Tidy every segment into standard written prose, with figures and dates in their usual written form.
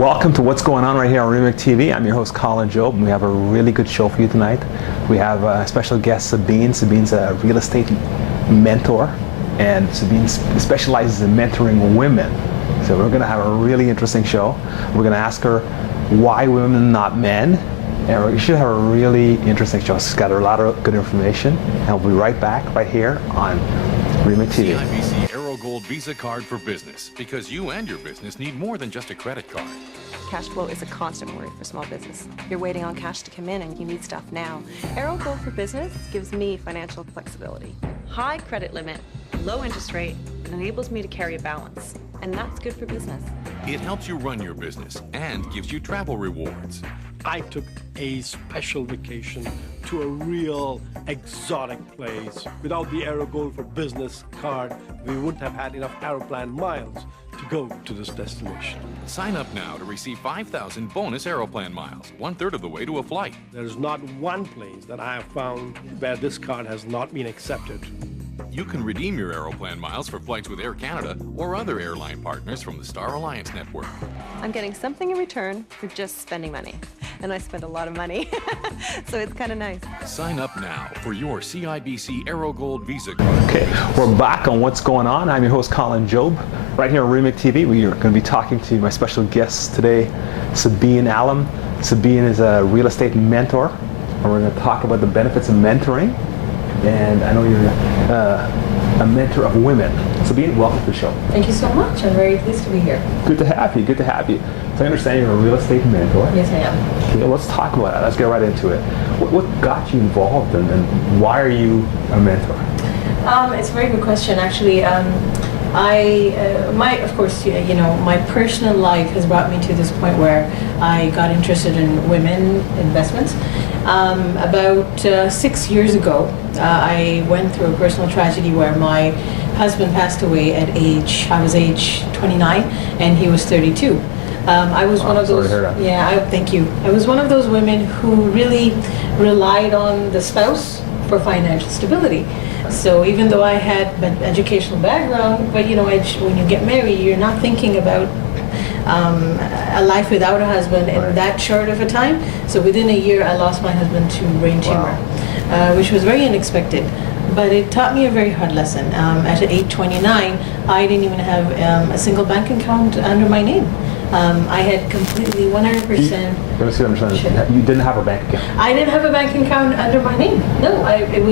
Welcome to What's Going On right here on REMIC TV. I'm your host, Colin Job, and we have a really good show for you tonight. We have a special guest, Sabeen. Sabeen's a real estate mentor, and Sabeen specializes in mentoring women. So we're going to have a really interesting show. We're going to ask her why women, not men. And we should have a really interesting show. She's got a lot of good information, and we'll be right back right here on REMIC TV. CIBC Aero Gold Visa Card for Business, because you and your business need more than just a credit card. Cash flow is a constant worry for small business. You're waiting on cash to come in and you need stuff now. Aero Gold for Business gives me financial flexibility. High credit limit, low interest rate, and enables me to carry a balance. And that's good for business. It helps you run your business and gives you travel rewards. I took a special vacation to a real exotic place. Without the Aero Gold for Business card, we wouldn't have had enough aeroplan miles to go to this destination. Sign up now to receive 5,000 bonus Aeroplan miles, 1/3 of the way to a flight. There's not one place that I have found where this card has not been accepted. You can redeem your Aeroplan miles for flights with Air Canada or other airline partners from the Star Alliance network. I'm getting something in return for just spending money. And I spend a lot of money, so it's kind of nice. Sign up now for your CIBC Aero Gold Visa card. Okay, we're back on What's Going On. I'm your host, Colin Job. Right here on REMIC TV, we are going to be talking to my special guest today, SABEEN ALAM. SABEEN is a real estate mentor, and we're going to talk about the benefits of mentoring. And I know you're a mentor of women. SABEEN, welcome to the show. Thank you so much. I'm very pleased to be here. Good to have you. Good to have you. So I understand you're a real estate mentor. Yes, I am. Okay, let's talk about that. Let's get right into it. What got you involved, and why are you a mentor? It's a very good question, actually. Of course, you know, my personal life has brought me to this point where I got interested in women investments. About 6 years ago, I went through a personal tragedy where my husband passed away at I was age 29 and he was 32. I was one of those. Sorry to hear that. Yeah, thank you. I was one of those women who really relied on the spouse for financial stability. So even though I had an educational background, but you know, when you get married, you're not thinking about a life without a husband in that short of a time. So within a year, I lost my husband to brain tumor, which was very unexpected. But it taught me a very hard lesson. At age 29, I didn't even have a single bank account under my name. I had completely 100%. Let me see what I'm trying to. You didn't have a bank account. I didn't have a bank account under my name. No, it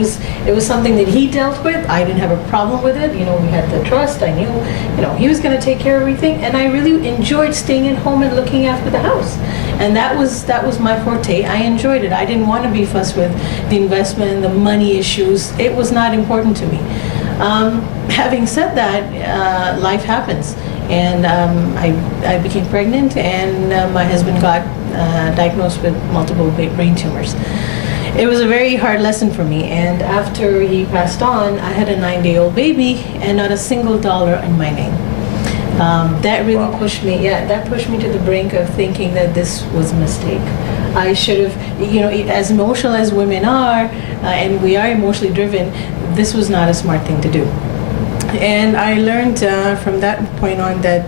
was something that he dealt with. I didn't have a problem with it. You know, we had the trust. I knew, you know, he was going to take care of everything, and I really enjoyed staying at home and looking after the house. And that was my forte. I enjoyed it. I didn't want to be fussed with the investment and the money issues. It was not important to me. Having said that, life happens. And I became pregnant, and my husband got diagnosed with multiple brain tumors. It was a very hard lesson for me, and after he passed on, I had a 9-day-old baby and not a single dollar in my name. That really pushed me, that pushed me to the brink of thinking that this was a mistake. I should have, you know, as emotional as women are, and we are emotionally driven, this was not a smart thing to do. And I learned from that point on that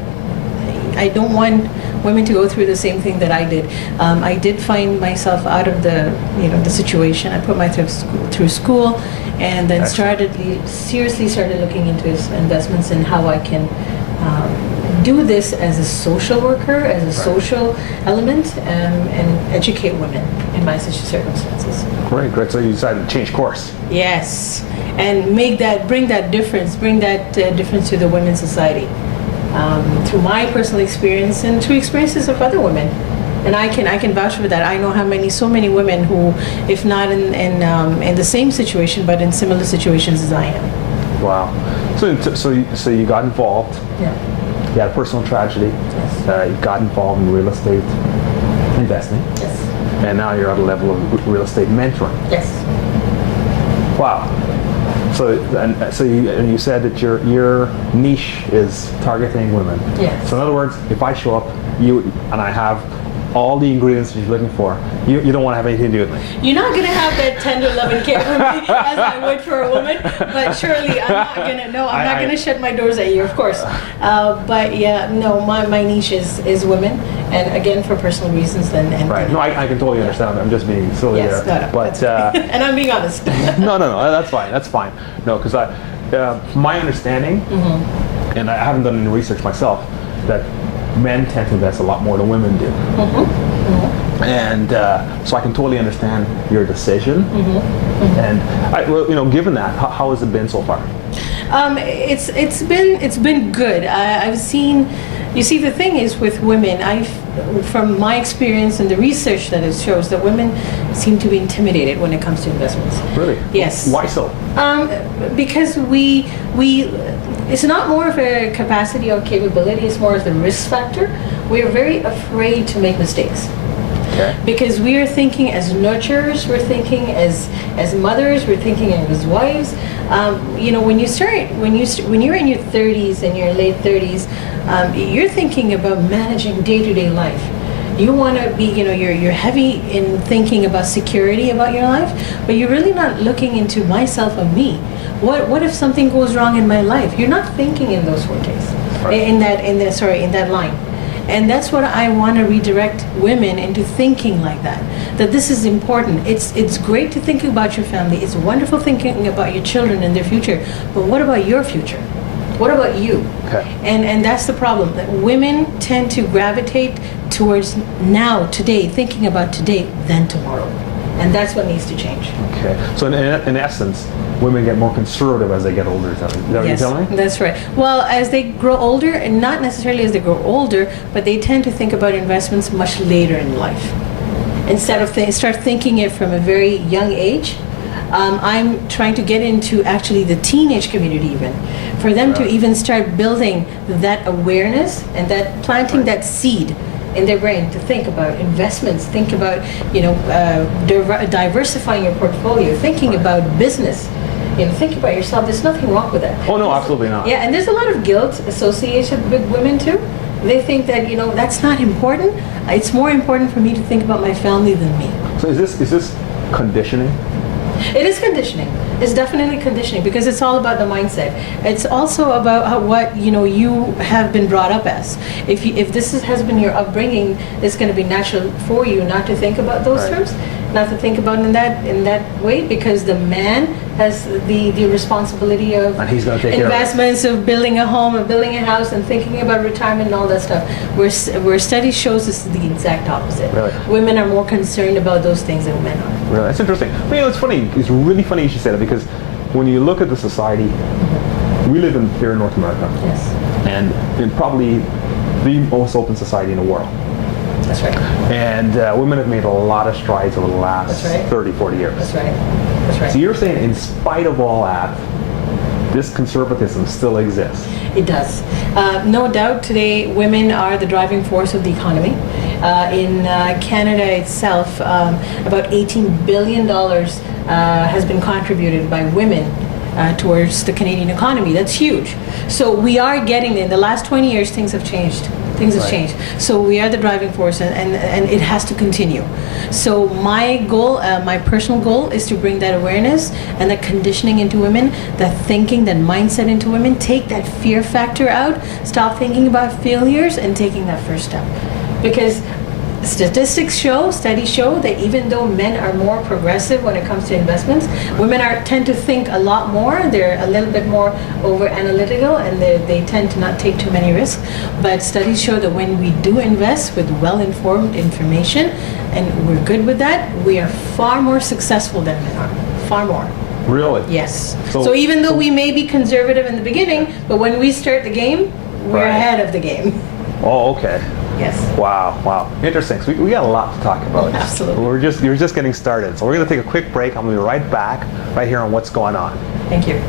I don't want women to go through the same thing that I did. I did find myself out of the situation. I put myself through school, and then seriously started looking into investments and how I can do this as a social worker, as a social element, and educate women in my circumstances. Great. So you decided to change course. Yes, and bring that difference to the women's society through my personal experience and through experiences of other women. And I can vouch for that. I know so many women who, if not in the same situation, but in similar situations as I am. Wow. So you got involved. Yeah. You had a personal tragedy. Yes. You got involved in real estate investing. Yes. And now you're at a level of real estate mentoring. Yes. Wow. So you said that your niche is targeting women. Yes. So in other words, if I show up, and I have all the ingredients that you're looking for, you don't want to have anything to do with me. You're not gonna have that tender loving care for me as I would for a woman, but surely I'm not gonna shut my doors at you, of course. But yeah, no, my niche is women, and again for personal reasons. Right. No, I can totally understand. I'm just being silly Yes, there. no, But and I'm being honest. no, that's fine. That's fine. No, because my understanding, and I haven't done any research myself, that men tend to invest a lot more than women do. And so I can totally understand your decision. And given that, how has it been so far? It's been good. I've seen. You see, the thing is with women, from my experience and the research that it shows that women seem to be intimidated when it comes to investments. Really? Yes. Why so? Because it's not more of a capacity or capability, it's more of the risk factor. We are very afraid to make mistakes. Okay. Because we are thinking as nurturers, we're thinking as mothers, we're thinking as wives. When you're in your 30s and your late 30s, you're thinking about managing day-to-day life. You want to be, you're heavy in thinking about security about your life, but you're really not looking into myself and me. What if something goes wrong in my life? You're not thinking in those fortes, right. in that line. And that's what I want to redirect women into thinking like that. That this is important. It's great to think about your family. It's wonderful thinking about your children and their future. But what about your future? What about you? Okay. And that's the problem. That women tend to gravitate towards now, today, thinking about today, than tomorrow. And that's what needs to change. Okay. So in essence, women get more conservative as they get older. Is that what you're telling me? That's right. Well, as they grow older, and not necessarily as they grow older, but they tend to think about investments much later in life. Instead of start thinking it from a very young age. I'm trying to get into actually the teenage community even, for them to even start building that awareness and that planting that seed in their brain to think about investments, think about diversifying your portfolio, thinking about business. Think about yourself. There's nothing wrong with that. Oh no, absolutely not. Yeah, and there's a lot of guilt associated with women too. They think that that's not important. It's more important for me to think about my family than me. So is this conditioning? It is conditioning. It's definitely conditioning because it's all about the mindset. It's also about what you have been brought up as. If this has been your upbringing, it's going to be natural for you not to think about those terms, not to think about in that way, because the man has the responsibility of and he's gonna take investments, of building a home, of building a house, and thinking about retirement and all that stuff. Where studies shows us the exact opposite. Really? Women are more concerned about those things than men are. Really, that's interesting. Well, it's funny. It's really funny you should say that, because when you look at the society, we live here in North America. Yes. And in probably the most open society in the world. That's right. And women have made a lot of strides over the last 30, 40 years. That's right. That's right. So you're saying in spite of all that, this conservatism still exists? It does. No doubt today women are the driving force of the economy. In Canada itself, about $18 billion has been contributed by women towards the Canadian economy. That's huge. So we are getting there. In the last 20 years, things have changed. Things have changed. So we are the driving force, and it has to continue. So my goal, my personal goal, is to bring that awareness and that conditioning into women, that thinking, that mindset into women, take that fear factor out, stop thinking about failures, and taking that first step. Because studies show that even though men are more progressive when it comes to investments, women tend to think a lot more. They're a little bit more over analytical, and they tend to not take too many risks. But studies show that when we do invest with well-informed information, and we're good with that, we are far more successful than men are. Far more. Really? Yes. So even though we may be conservative in the beginning, but when we start the game, we're ahead of the game. Oh, okay. Yes. Wow. Interesting. So we got a lot to talk about. Absolutely. You're just getting started. So we're going to take a quick break. I'm going to be right back, right here on What's Going On. Thank you.